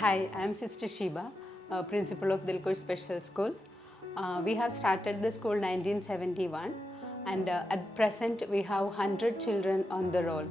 Hi, I am Sister Shiba, principal of Dilkhush Special School. We have started the school 1971 and at present we have 100 children on the roll.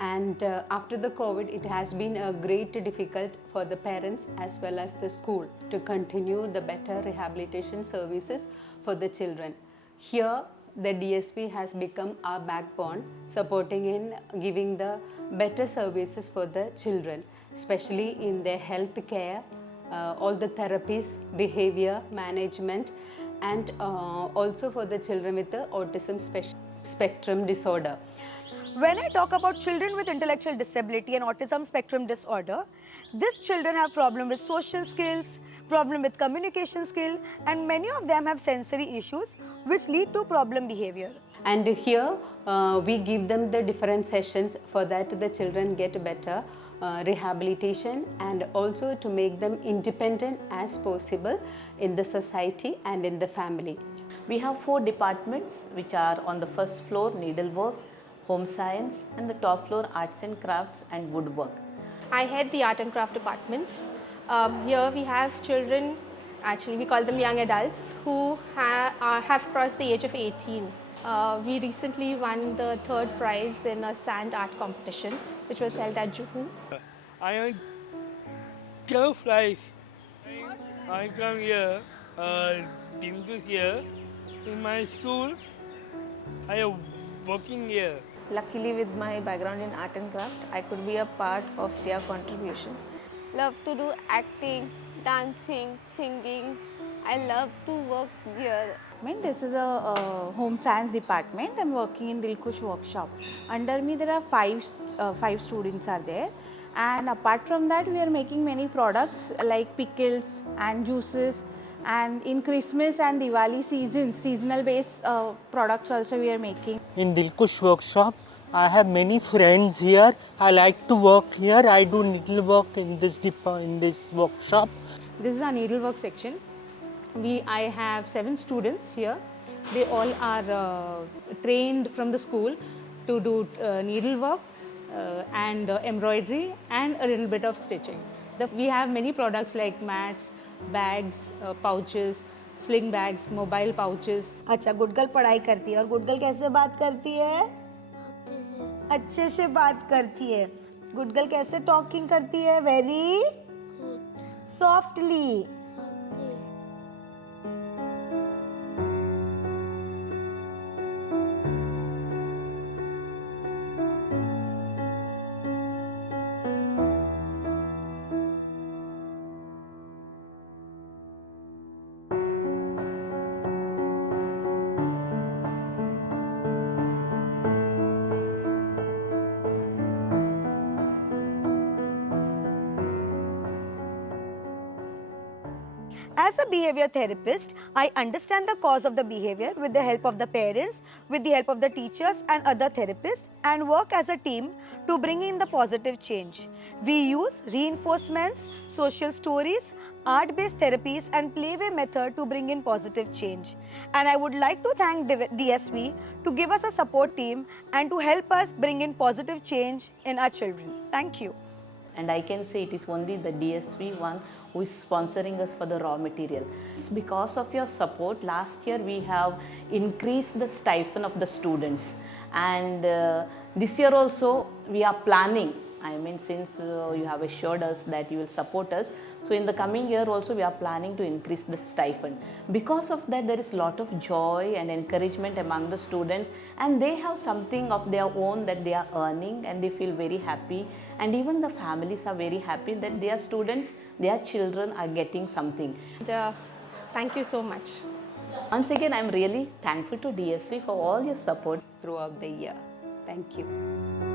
And after the COVID, it has been a great difficult for the parents as well as the school to continue the better rehabilitation services for the children. Here, the DSV has become our backbone, supporting in giving the better services for the children, especially in their health care, all the therapies, behavior management, and also for the children with the autism spectrum disorder. When I talk about children with intellectual disability and autism spectrum disorder, these children have problem with social skills, problem with communication skill, and many of them have sensory issues which lead to problem behavior. And here we give them the different sessions for that the children get better rehabilitation and also to make them independent as possible in the society and in the family. We have 4 departments which are on the first floor needlework, home science, and the top floor arts and crafts and woodwork. I head the art and craft department. Here we have children, actually we call them young adults, who have crossed the age of 18. We recently won the 3rd prize in a sand art competition which was held at Juhu. I am Joe Flies. I come here, Dilkhush here. In my school, I am working here. Luckily, with my background in art and craft, I could be a part of their contribution. Love to do acting, dancing, singing. I love to work here. This is a home science department. I'm working in Dilkhush workshop. Under me there are five students are there, and apart from that we are making many products like pickles and juices, and in Christmas and Diwali season, seasonal based products also we are making. In Dilkhush workshop, I have many friends here. I like to work here. I do needlework in this workshop. This is our needlework section. I have 7 students here. They all are trained from the school to do needlework and embroidery and a little bit of stitching. We have many products like mats, bags, pouches, sling bags, mobile pouches. अच्छा, good girl पढ़ाई करती है और good girl कैसे बात करती है? अच्छे से बात करती है. गुड गर्ल कैसे टॉकिंग करती है? Very softly. As a behavior therapist, I understand the cause of the behavior with the help of the parents, with the help of the teachers and other therapists, and work as a team to bring in the positive change. We use reinforcements, social stories, art-based therapies and play-way method to bring in positive change. And I would like to thank DSV to give us a support team and to help us bring in positive change in our children. Thank you. And I can say it is only the DSV one who is sponsoring us for the raw material. Because of your support, last year we have increased the stipend of the students, and this year also we are planning. I mean, since you have assured us that you will support us, so in the coming year also we are planning to increase the stipend. Because of that, there is a lot of joy and encouragement among the students, and they have something of their own that they are earning, and they feel very happy, and even the families are very happy that their students, their children are getting something. Thank you so much. Once again, I am really thankful to DSV for all your support Throughout the year. Thank you.